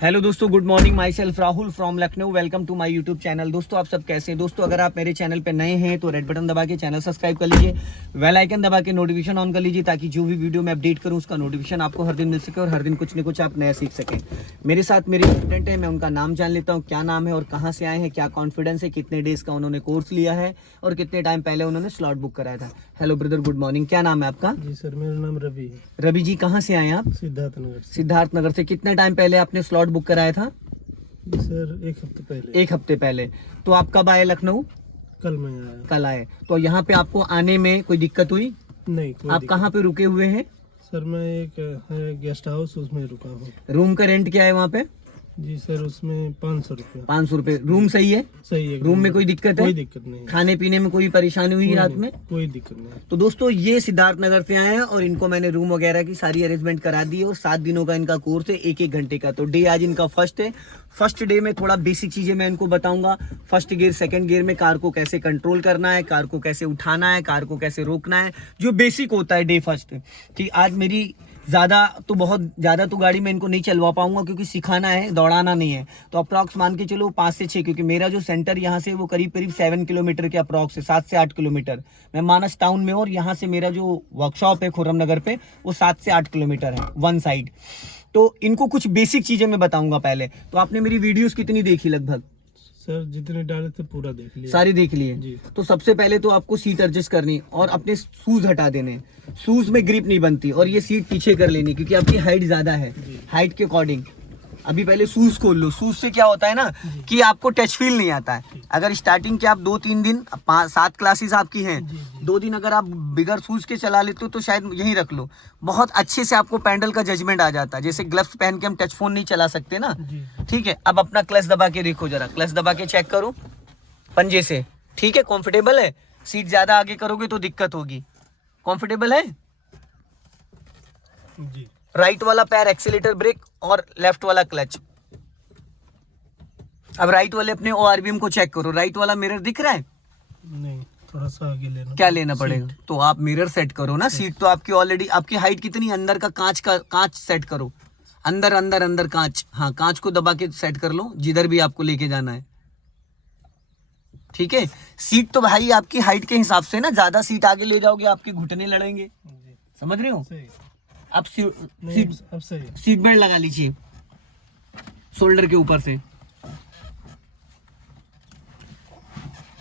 Hello दोस्तों, good morning. Myself Rahul from Lucknow. Welcome to my YouTube channel. दोस्तों आप सब कैसे हैं? दोस्तों अगर आप मेरे चैनल पे नए हैं तो रेड बटन दबा के चैनल सब्सक्राइब कर लीजिए, बेल आइकन दबा के नोटिफिकेशन ऑन कर लीजिए ताकि जो भी वीडियो मैं अपडेट करूं उसका नोटिफिकेशन आपको हर दिन मिल सके और हर दिन कुछ न कुछ आप नया सीख सकें। मेरे साथ मेरे स्टूडेंट हैं, मैं उनका नाम जान लेता हूँ, क्या नाम है और कहाँ से आए हैं, क्या कॉन्फिडेंस है, कितने डेज का उन्होंने कोर्स लिया है और कितने टाइम पहले उन्होंने स्लॉट बुक कराया था। Hello brother, good morning. क्या नाम है आपका? जी सर, मेरा नाम रवि है। रवि जी, कहाँ से आए हैं आप? सिद्धार्थनगर से। सिद्धार्थनगर से। कितने टाइम पहले आपने स्लॉट बुक कराया था? जी सर, एक हफ्ते पहले। एक हफ्ते पहले। तो आप कब आए लखनऊ? कल मैं आया। कल आए। तो यहाँ पे आपको आने में कोई दिक्कत हुई? नहीं, कोई आप दिक्कत कहाँ पे रुके हुए हैं? सर, मैं एक गेस्ट हाउस उसमें रुका हूँ। रूम का रेंट क्या है वहाँ पे? जी सर, उसमें 500 रुपया। 500 रुपये। रूम सही है? सही है। रूम में कोई दिक्कत है? कोई दिक्कत नहीं। खाने पीने में कोई परेशानी हुई रात में? कोई दिक्कत नहीं। तो दोस्तों ये सिद्धार्थ नगर से आए हैं और इनको मैंने रूम वगैरह की सारी अरेंजमेंट करा दी है और 7 दिनों का इनका कोर्स है, 1-1 घंटे का। तो डे आज इनका फर्स्ट है। फर्स्ट डे में थोड़ा बेसिक चीजें मैं इनको बताऊंगा। फर्स्ट गियर, सेकंड गियर में कार को कैसे कंट्रोल करना है, कार को कैसे उठाना है, कार को कैसे रोकना है, जो बेसिक होता है डे फर्स्ट। ठीक, आज मेरी बहुत ज़्यादा तो गाड़ी में इनको नहीं चलवा पाऊंगा क्योंकि सिखाना है, दौड़ाना नहीं है। तो अप्रॉक्स मान के चलो 5 से 6, क्योंकि मेरा जो सेंटर यहाँ से वो करीब 7 किलोमीटर के अप्रॉक्स है, 7 से 8 किलोमीटर। मैं मानस टाउन में और यहाँ से मेरा जो वर्कशॉप है खुर्रम नगर पे वो 7 से 8 किलोमीटर है वन साइड। तो इनको कुछ बेसिक चीज़ें मैं बताऊंगा पहले। तो आपने मेरी वीडियोस कितनी देखी लगभग? सर, जितने डाले थे पूरा देख लिया। सारी देख लिए। तो सबसे पहले तो आपको सीट एडजस्ट करनी और अपने शूज हटा देने। शूज में ग्रिप नहीं बनती और ये सीट पीछे कर लेनी क्योंकि आपकी हाइट ज्यादा है। हाइट के अकॉर्डिंग अभी पहले शूज खोल लो। शूज से क्या होता है ना कि आपको टच फील नहीं आता है। अगर स्टार्टिंग के आप 2-3 दिन, 7 क्लासेस आपकी हैं, 2 दिन अगर आप बिगर शूज के चला लेते हो तो शायद यहीं रख लो, बहुत अच्छे से आपको पैडल का जजमेंट आ जाता है। जैसे ग्लव्स पहन के हम टच फोन नहीं चला सकते ना। ठीक है, अब अपना क्लच दबा के देखो, जरा क्लच दबा के चेक करो पंजे से। ठीक है, कंफर्टेबल है? सीट ज्यादा आगे करोगे तो दिक्कत होगी। कंफर्टेबल है जी। राइट वाला पैर एक्सीलेटर ब्रेक और लेफ्ट वाला क्लच। अब राइट वाले अपने ORBM को चेक करो। राइट वाला मिरर दिख रहा है? नहीं, थोड़ा सा आगे लेना। क्या लेना पड़ेगा? तो आप मिरर सेट करो ना। सीट तो आपकी ऑलरेडी, आपकी हाइट कितनी? अंदर का कांच सेट करो। अंदर अंदर अंदर कांच, हाँ कांच को दबा के सेट कर लो जिधर भी आपको लेके जाना है। ठीक है, सीट तो भाई आपकी हाइट के हिसाब से ना, ज्यादा सीट आगे ले जाओगे आपके घुटने लड़ेंगे। समझ रहे हो? अब सीट बेल्ट लगा लीजिए शोल्डर के ऊपर से,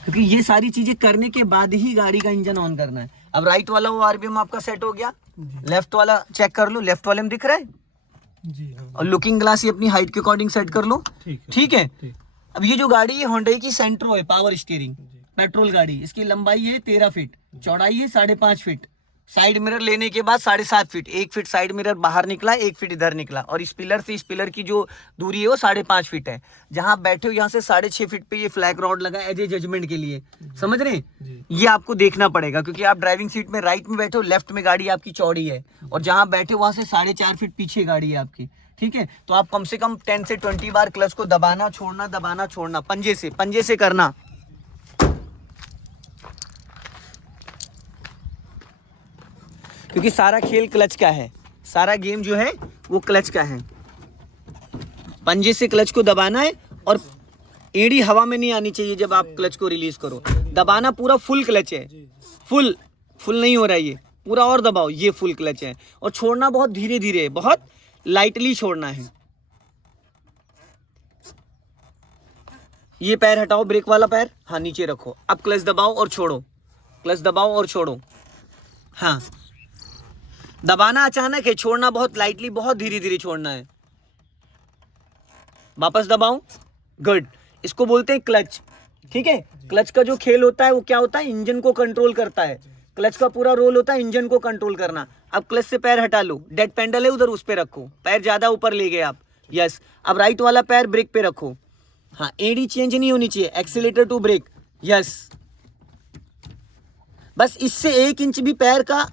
क्योंकि ये सारी चीजें करने के बाद ही गाड़ी का इंजन ऑन करना है। अब राइट वाला वो ORBM आपका सेट हो गया। लेफ्ट वाला चेक कर लो, लेफ्ट वाले में दिख रहा है जी हाँ। और लुकिंग ग्लास ही अपनी हाइट के अकॉर्डिंग सेट कर लो। ठीक है। अब ये जो गाड़ी है होंडा की सेंट्रो है, पावर स्टीयरिंग पेट्रोल गाड़ी। इसकी लंबाई है 13 फीट, चौड़ाई है 5.5 फीट। साइड मिरर लेने के बाद 7.5 फीट, 1 फीट साइड मिरर बाहर निकला, 1 फीट इधर निकला। और इस पिलर से इस पिलर की जो दूरी है वो 5.5 फीट है। जहां बैठे हो यहाँ से 6.5 फीट पे ये फ्लैग रॉड लगा एज ए जजमेंट के लिए। समझ रहे हैं? ये आपको देखना पड़ेगा क्योंकि आप ड्राइविंग सीट में राइट में बैठे हो, लेफ्ट में गाड़ी आपकी चौड़ी है और जहां बैठे हो वहां से 4.5 फीट पीछे गाड़ी है आपकी। ठीक है, तो आप कम से कम 10 से 20 बार क्लच को दबाना छोड़ना पंजे से करना। क्योंकि सारा खेल क्लच का है, सारा गेम जो है वो क्लच का है। पंजे से क्लच को दबाना है और एड़ी हवा में नहीं आनी चाहिए जब आप क्लच को रिलीज करो। दबाना पूरा फुल क्लच है, फुल नहीं हो रहा है ये पूरा, और दबाओ, ये फुल क्लच है। और छोड़ना बहुत धीरे धीरे, बहुत लाइटली छोड़ना है। ये पैर हटाओ, ब्रेक वाला पैर, हाँ नीचे रखो। अब क्लच दबाओ और छोड़ो, क्लच दबाओ और छोड़ो। हाँ, दबाना अचानक है, छोड़ना बहुत लाइटली, बहुत धीरे धीरे छोड़ना है। वापस दबाओ, गुड। इसको बोलते हैं क्लच। ठीक है, क्लच का जो खेल होता है वो क्या होता है? इंजन को कंट्रोल करता है। क्लच का पूरा रोल होता है इंजन को कंट्रोल करना। अब क्लच से पैर हटा लो, डेड पेंडल है उधर, उस पे रखो, पैर ज्यादा ऊपर ले गए आप। यस, अब राइट वाला पैर ब्रेक पे रखो। हाँ, एडी चेंज नहीं होनी चाहिए, एक्सीलेटर टू ब्रेक। यस, बस इससे 1 इंच भी पैर का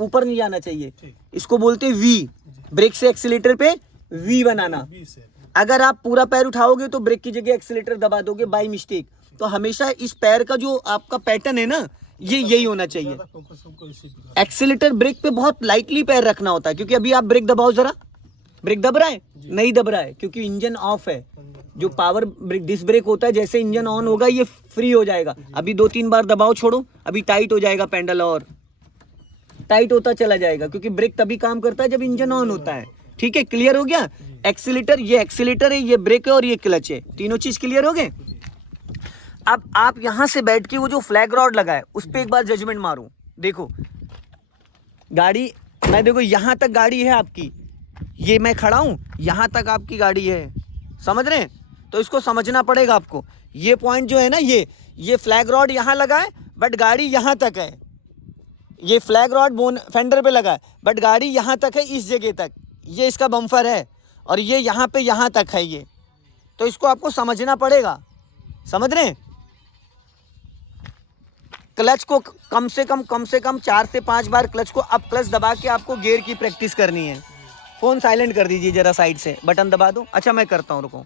ऊपर नहीं जाना चाहिए। इसको बोलते हैं वी। ब्रेक से एक्सीलेटर पे वी बनाना। अगर आप पूरा पैर उठाओगे तो ब्रेक की जगह एक्सीलेटर दबा दोगे बाय मिस्टेक। तो हमेशा इस पैर का जो आपका पैटर्न है ना, ये यही होना चाहिए। एक्सीलेटर ब्रेक पे बहुत लाइटली पैर रखना होता है, क्योंकि अभी आप ब्रेक दबाओ जरा, ब्रेक दब रहा है? नहीं दब रहा है क्योंकि इंजन ऑफ है। जो पावर ब्रेक डिस्क ब्रेक होता है, जैसे इंजन ऑन होगा ये फ्री हो जाएगा। अभी 2-3 बार दबाओ, छोड़ो, अभी टाइट हो जाएगा पेंडल, और टाइट होता चला जाएगा क्योंकि ब्रेक तभी काम करता है जब इंजन ऑन होता है। ठीक है, क्लियर हो गया? एक्सीलेटर, ये एक्सीलेटर है, ये ब्रेक है और ये क्लच है, तीनों चीज क्लियर हो गए। अब आप यहां से बैठ के वो जो फ्लैग रॉड लगा है उस पर एक बार जजमेंट मारो। देखो गाड़ी, मैं देखो यहां तक गाड़ी है आपकी, ये मैं खड़ा हूं, यहां तक आपकी गाड़ी है, समझ रहे हैं? तो इसको समझना पड़ेगा आपको। ये पॉइंट जो है ना, ये फ्लैग रॉड यहां लगा है बट गाड़ी यहां तक है। ये फ्लैग रॉड बोन फेंडर पे लगा है बट गाड़ी यहां तक है, इस जगह तक। ये इसका बम्फर है और ये यहाँ पे यहाँ तक है ये। तो इसको आपको समझना पड़ेगा, समझ रहे हैं? क्लच को कम से कम 4 से 5 बार क्लच को, अब क्लच दबा के आपको गियर की प्रैक्टिस करनी है। फोन साइलेंट कर दीजिए जरा, साइड से बटन दबा दो। अच्छा मैं करता हूँ, रुको।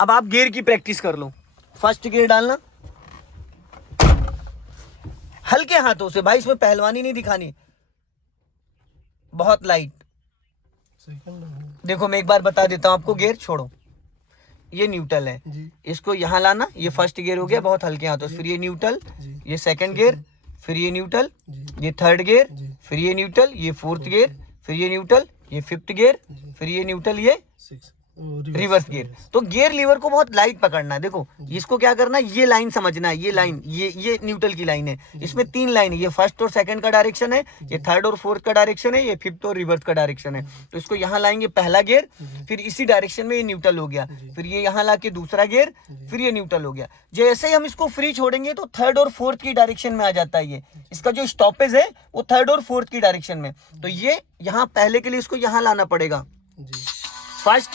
अब आप गियर की प्रैक्टिस कर लो। फर्स्ट गियर डालना हल्के हाथों से भाई, इसमें पहलवानी नहीं दिखानी, बहुत लाइट। देखो मैं एक बार बता देता हूं आपको, गियर छोड़ो, ये न्यूट्रल है, इसको यहां लाना, ये फर्स्ट गियर हो गया, बहुत हल्के हाथों से। फिर ये न्यूट्रल, ये सेकंड गियर, फिर ये न्यूट्रल, ये थर्ड गियर, फिर ये न्यूट्रल, ये फोर्थ गियर, फिर ये न्यूट्रल, ये फिफ्थ गियर, फिर ये न्यूट्रल, ये रिवर्स गियर। तो गियर लीवर को बहुत लाइट पकड़ना है। देखो इसको क्या करना है, ये लाइन समझना है, ये लाइन, ये न्यूट्रल की लाइन है। इसमें 3 लाइन है, ये फर्स्ट और सेकंड का डायरेक्शन है, ये थर्ड और फोर्थ का डायरेक्शन है, ये फिफ्थ और रिवर्स का डायरेक्शन है। तो इसको यहाँ लाएंगे पहला गियर, फिर इसी डायरेक्शन में ये न्यूट्रल हो गया, फिर ये यहाँ ला के दूसरा गियर, फिर ये न्यूट्रल हो गया। जैसे ही हम इसको फ्री छोड़ेंगे तो थर्ड और फोर्थ की डायरेक्शन में आ जाता है। ये इसका जो स्टॉपेज है वो थर्ड और फोर्थ की डायरेक्शन में। तो ये यहाँ पहले के लिए इसको यहाँ लाना पड़ेगा, first,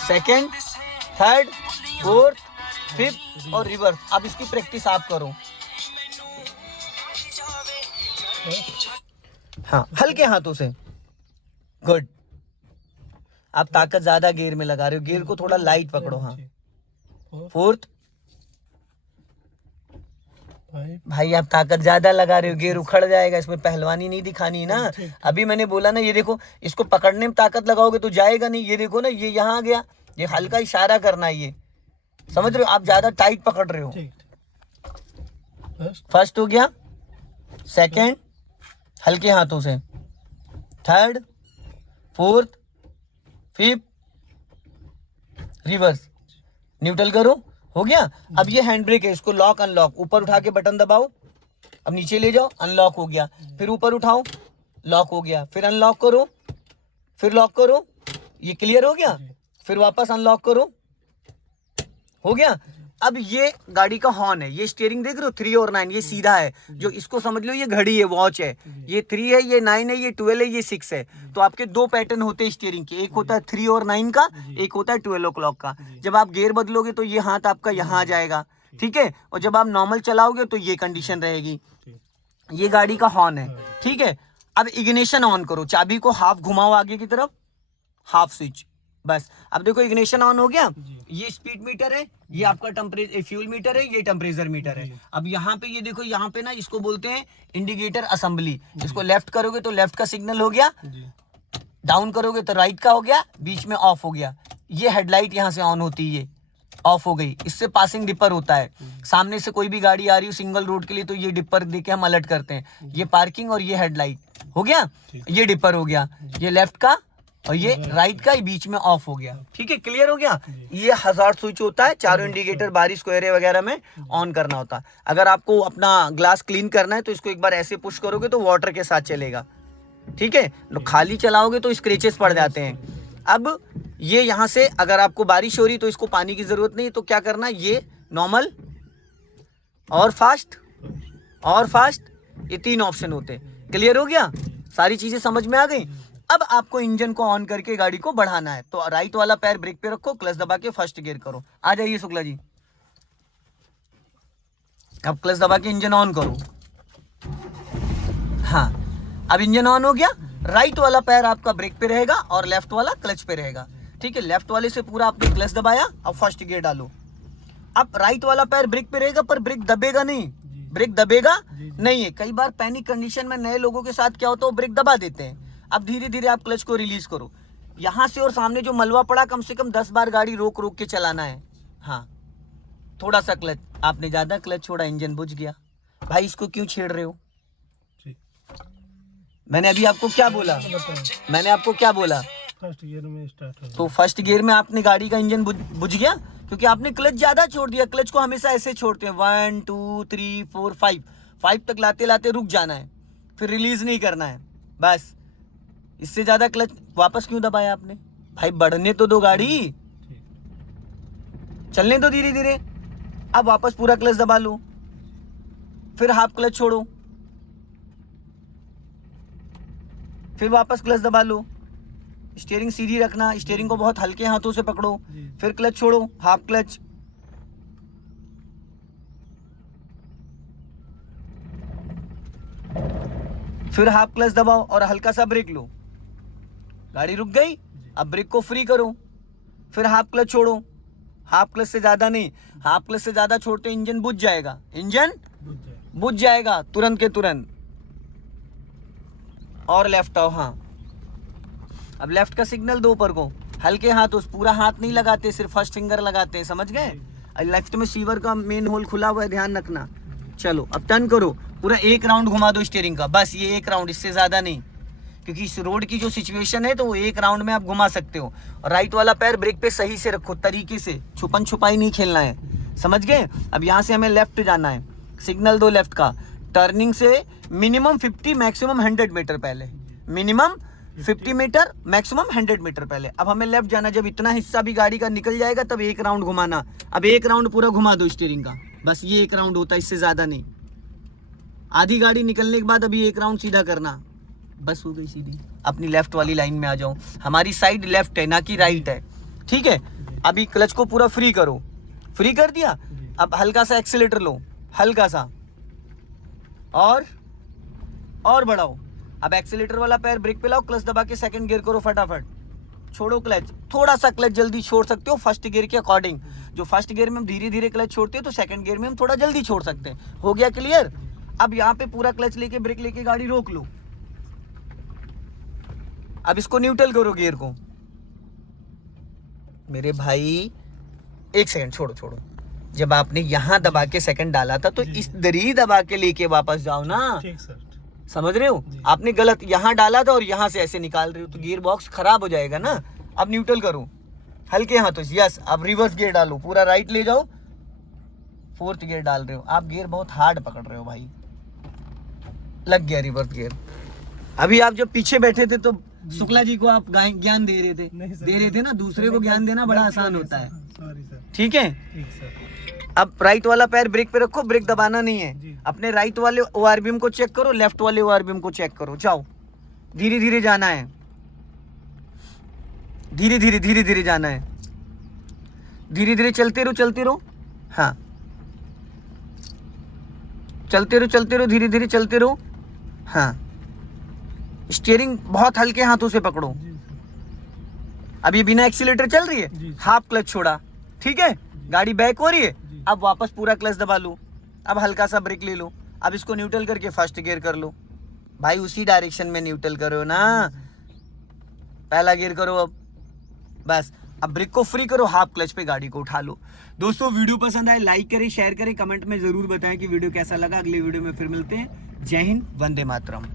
second, third, fourth, fifth और रिवर्स। अब इसकी प्रैक्टिस आप करो। हाँ, हल्के हाथों से, गुड। आप ताकत ज्यादा गियर में लगा रहे हो, गियर को थोड़ा लाइट पकड़ो। हाँ, फोर्थ, भाई आप ताकत ज्यादा लगा रहे हो, गियर उखड़ जाएगा, इसमें पहलवानी नहीं दिखानी ना। अभी मैंने बोला ना, ये देखो इसको पकड़ने में ताकत लगाओगे तो जाएगा नहीं। ये देखो ना, ये यहाँ आ गया, ये हल्का इशारा करना है, ये समझ रहे हो? आप ज्यादा टाइट पकड़ रहे हो। फर्स्ट हो गया, सेकंड हल्के हाथों से, third, fourth, fifth, reverse, neutral करो, हो गया। अब ये हैंड ब्रेक है, इसको लॉक अनलॉक, ऊपर उठा के बटन दबाओ, अब नीचे ले जाओ, अनलॉक हो गया, फिर ऊपर उठाओ, लॉक हो गया, फिर अनलॉक करो, फिर लॉक करो, ये क्लियर हो गया, फिर वापस अनलॉक करो, हो गया। अब ये गाड़ी का हॉर्न है, ये स्टीयरिंग देख रहे हो 3 और 9, ये सीधा है, जो इसको समझ लो ये घड़ी है, वॉच है, ये 3 है, ये 9 है, ये 12 है, ये 6 है। तो आपके 2 पैटर्न होते हैं स्टीयरिंग के, एक होता है 3 और 9 का, एक होता है 12 o'clock का। जब आप गियर बदलोगे तो ये हाथ आपका यहाँ आ जाएगा, ठीक है, और जब आप नॉर्मल चलाओगे तो ये कंडीशन रहेगी। ये गाड़ी का हॉर्न है, ठीक है। अब इग्निशन ऑन करो, चाबी को हाफ घुमाओ आगे की तरफ, हाफ स्विच, बस। अब देखो इग्निशन ऑन हो गया, ये स्पीड मीटर है, ये आपका फ्यूल मीटर है, ये टेम्परेचर मीटर है। अब यहाँ पे ये देखो, यहाँ पे ना इसको बोलते हैं इंडिकेटर असेंबली। इसको लेफ्ट करोगे तो लेफ्ट का सिग्नल हो गया, डाउन करोगे तो राइट का हो गया, बीच में ऑफ हो गया। ये हेडलाइट यहाँ से ऑन होती है, ऑफ हो गई, इससे पासिंग डिपर होता है। सामने से कोई भी गाड़ी आ रही हो सिंगल रोड के लिए तो ये डिपर देके हम अलर्ट करते हैं। ये पार्किंग और ये हेडलाइट हो गया, ये डिपर हो गया, ये लेफ्ट का और ये राइट का, बीच में ऑफ हो गया, ठीक है, क्लियर हो गया। ये हजार्ड स्विच होता है, चारों इंडिकेटर बारिश कोहरे वगैरह में ऑन करना होता है। अगर आपको अपना ग्लास क्लीन करना है तो इसको एक बार ऐसे पुश करोगे तो वाटर के साथ चलेगा, ठीक है। खाली चलाओगे तो स्क्रैचेस पड़ जाते हैं। अब ये यहाँ से अगर आपको बारिश हो रही तो इसको पानी की जरूरत नहीं, तो क्या करना, ये नॉर्मल और फास्ट और फास्ट, ये 3 ऑप्शन होते हैं। क्लियर हो गया, सारी चीजें समझ में आ गई। अब आपको इंजन को ऑन करके गाड़ी को बढ़ाना है, तो राइट वाला पैर ब्रेक पे रखो, क्लच दबा के फर्स्ट गियर करो। आ जाइए शुक्ला जी, अब क्लच दबा के इंजन ऑन करो। हाँ, अब इंजन ऑन हो गया, राइट वाला पैर आपका ब्रेक पे रहेगा और लेफ्ट वाला क्लच पे रहेगा, ठीक है। लेफ्ट वाले से पूरा आपने क्लच दबाया, अब फर्स्ट गियर डालो। अब राइट वाला पैर ब्रेक पे रहेगा पर ब्रेक दबेगा नहीं, ब्रेक दबेगा जी, जी। नहीं है। कई बार पैनिक कंडीशन में नए लोगों के साथ क्या होता है, वो ब्रेक दबा देते हैं। अब धीरे धीरे आप क्लच को रिलीज करो, यहाँ से और सामने जो मलबा पड़ा कम से कम 10 बार गाड़ी रोक रोक के चलाना है। हाँ, थोड़ा सा क्लच, आपने ज्यादा क्लच छोड़ा, इंजन बुझ गया। भाई इसको क्यों छेड़ रहे हो? जी। मैंने अभी आपको क्या बोला? मैंने आपको क्या बोला? फर्स्ट गियर में स्टार्ट हो तो फर्स्ट गियर में आपने गाड़ी का इंजन बुझ गया क्योंकि आपने क्लच ज्यादा छोड़ दिया। क्लच को हमेशा ऐसे छोड़ते हैं, 1 2 3 4 5 तक लाते लाते रुक जाना है, फिर रिलीज नहीं करना है बस। इससे ज्यादा क्लच वापस क्यों दबाया आपने? भाई बढ़ने तो दो गाड़ी, ठीक। चलने दो धीरे धीरे। अब वापस पूरा क्लच दबा लो, फिर हाफ क्लच छोड़ो, फिर वापस क्लच दबा लो। स्टीयरिंग सीधी रखना, स्टीयरिंग को बहुत हल्के हाथों से पकड़ो, जी। फिर क्लच छोड़ो, हाफ क्लच, फिर हाफ क्लच दबाओ और हल्का सा ब्रेक लो। गाड़ी रुक गई, अब ब्रेक को फ्री करो, फिर हाफ क्लच छोड़ो। हाफ क्लच से ज्यादा नहीं, हाफ क्लच से ज्यादा छोड़ते इंजन बुझ जाएगा, इंजन बुझ जाए। बुझ जाएगा तुरंत के तुरंत। और लेफ्ट आओ। हाँ, अब लेफ्ट का सिग्नल दो ऊपर को, हल्के हाथ, उस पूरा हाथ नहीं लगाते, सिर्फ फर्स्ट फिंगर लगाते हैं, समझ गए? लेफ्ट में सीवर का मेन होल खुला हुआ है, ध्यान रखना। चलो अब टर्न करो, पूरा एक राउंड घुमा दो स्टीयरिंग का, बस ये एक राउंड, इससे ज्यादा नहीं, क्योंकि इस रोड की जो सिचुएशन है तो वो एक राउंड में आप घुमा सकते हो। और राइट वाला पैर ब्रेक पे सही से रखो, तरीके से, छुपन छुपाई नहीं खेलना है, समझ गए? अब यहाँ से हमें लेफ्ट जाना है, सिग्नल दो लेफ्ट का, टर्निंग से मिनिमम 50 मैक्सिमम 100 मीटर पहले, मिनिमम 50 मीटर मैक्सिमम 100 मीटर पहले। अब हमें लेफ्ट जाना, जब इतना हिस्सा भी गाड़ी का निकल जाएगा तब एक राउंड घुमाना। अब एक राउंड पूरा घुमा दो स्टीयरिंग का, बस ये एक राउंड होता है, इससे ज्यादा नहीं। आधी गाड़ी निकलने के बाद अभी एक राउंड सीधा करना, बस हो गई सीधी। अपनी लेफ्ट वाली लाइन में आ जाओ, हमारी साइड लेफ्ट है ना कि राइट है, ठीक है? अभी क्लच को पूरा फ्री करो, फ्री कर दिया, अब हल्का सा एक्सीलेटर लो, हल्का सा, और बढ़ाओ। अब एक्सीलेटर वाला पैर ब्रेक पे लाओ, क्लच दबा के सेकंड गियर करो फटाफट, छोड़ो क्लच, थोड़ा सा क्लच जल्दी छोड़ सकते हो फर्स्ट गियर के अकॉर्डिंग। जो फर्स्ट गियर में हम धीरे धीरे क्लच छोड़ते हैं तो सेकंड गियर में हम थोड़ा जल्दी छोड़ सकते हैं। हो गया क्लियर? अब यहाँ पे पूरा क्लच लेके ब्रेक लेके गाड़ी रोक लो। अब इसको न्यूट्रल करो गियर को। मेरे भाई एक सेकंड छोड़ो, जब आपने यहाँ दबा के सेकंड डाला था तो इस दरी दबा के लेके वापस जाओ ना, ठीक सर। समझ रहे हो? आपने गलत यहाँ डाला था और यहाँ से ऐसे निकाल रहे हो तो गियर बॉक्स खराब हो जाएगा ना। अब न्यूट्रल करो हल्के हाथों से, यस। अब रिवर्स गियर डालो, पूरा राइट ले जाओ, फोर्थ गियर डाल रहे हो आप, गियर बहुत हार्ड पकड़ रहे हो भाई, लग गया रिवर्स गियर। अभी आप जब पीछे बैठे थे तो शुक्ला जी को आप ज्ञान दे रहे थे ना, दूसरे को ज्ञान देना बड़ा आसान होता है, सॉरी सर। ठीक है? ठीक सर। अब राइट वाला पैर ब्रेक पे रखो, ब्रेक दबाना नहीं है। जी। अपने राइट वाले ओआरबीएम को चेक करो, लेफ्ट वाले ओआरबीएम को चेक करो, जाओ। धीरे धीरे जाना है, धीरे धीरे जाना है, धीरे धीरे चलते रहो। हाँ, चलते रहो, धीरे धीरे चलते रहो। हाँ, स्टीयरिंग बहुत हल्के हाथों से पकड़ो। जी अभी बिना एक्सीलेटर चल रही है, जी। हाफ क्लच छोड़ा, ठीक है? गाड़ी बैक हो रही है, अब वापस पूरा क्लच दबा लो, अब हल्का सा ब्रेक ले लो, अब इसको न्यूट्रल करके फर्स्ट गियर कर लो। भाई उसी डायरेक्शन में न्यूट्रल करो ना, पहला गियर करो अब, बस। अब ब्रेक को फ्री करो, हाफ क्लच पे गाड़ी को उठा लो। दोस्तों वीडियो पसंद आए लाइक करें, शेयर करें, कमेंट में जरूर बताएं कि वीडियो कैसा लगा। अगले वीडियो में फिर मिलते हैं। जय हिंद, वंदे मातरम।